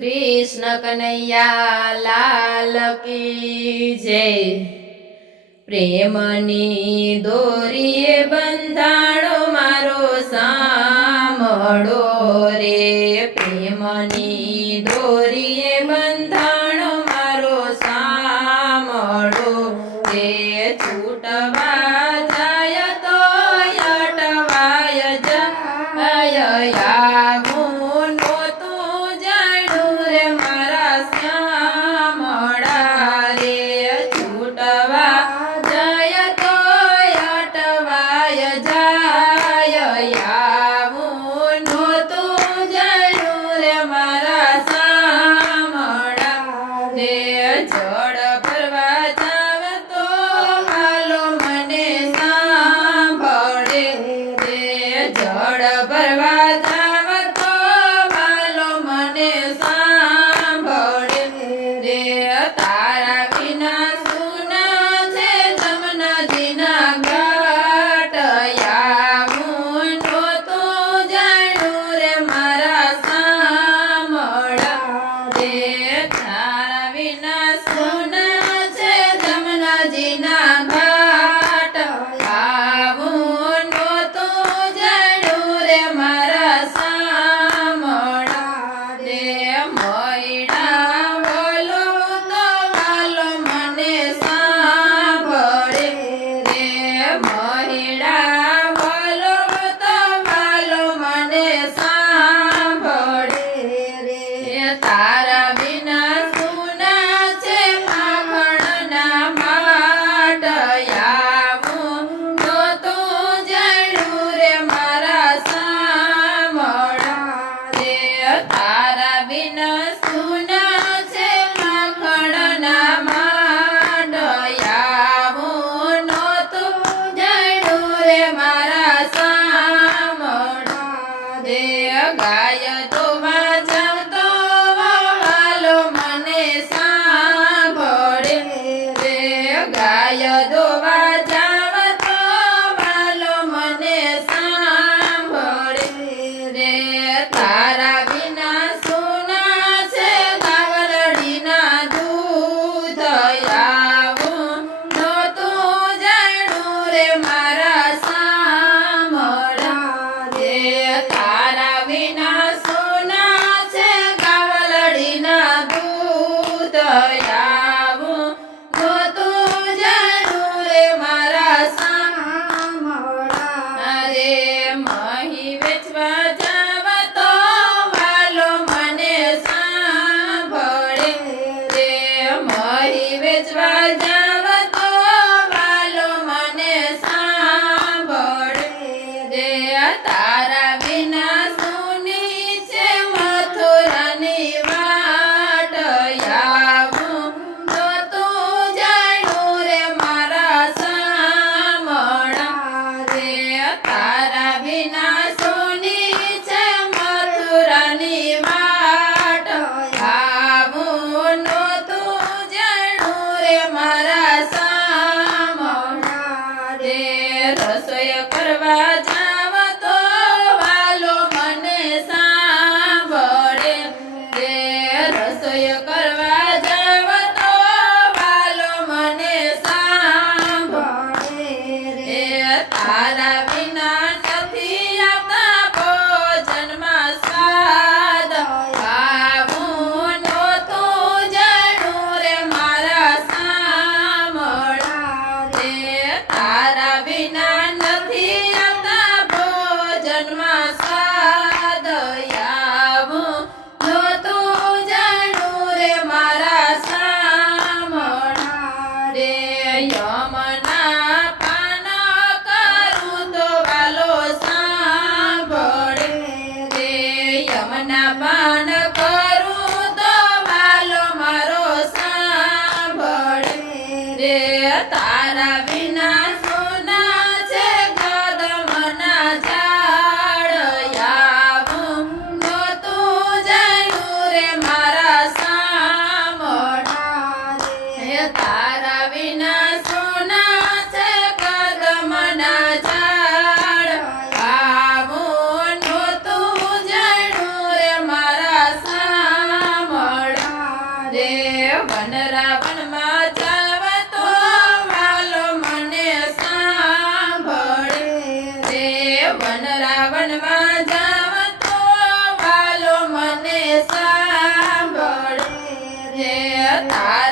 कृष्ण कन्हैया लाल की जय। प्रेमनी दोरीए बंधाणो मारो सामळो रे। प्रेमनी दोरीए बंधाणो मारो सामळो रे। छूटवा जाय तो अटवाय जाय आવું નહોતું જાણ્યું રે મારા શ્યામળા રે। છૂટવા જાય તો અટવાય જાય આવું નહોતું જાણ્યું રે મારા શ્યામળા રે। જળ ભરવા જાવ તો હાલો મને સાંભળે રે। જળ ભરવા જાવ તો હાલો મને સાંભળે રે। તારા વિના સુના છે જમનાજીના ઘાટ આવું નહોતું જાણ્યું રે મારા સાંભળા રે। તારા વિના સુના છે જમનાજીના ઘાટ આવું નહોતું જાણ્યું રે મારા સાંભળા રે। મૈડા બોલો તો વાલો મને સાંભળે રે। મૈડા બોલો તો વાલો મને સાંભળે રે। તારા વિના સુના છે માખણના માટ આવું નહોતું જાણ્યું રે મારા સાંભળા રે। તારા વિના સુના છે માખણના માટ આવું નહોતું જાણ્યું રે મારા સાંભળા રે। ગાય તો વાજવ તો હાલો વનરાવનમાં જાવ તો વાલો મને સાંભળ રે તારા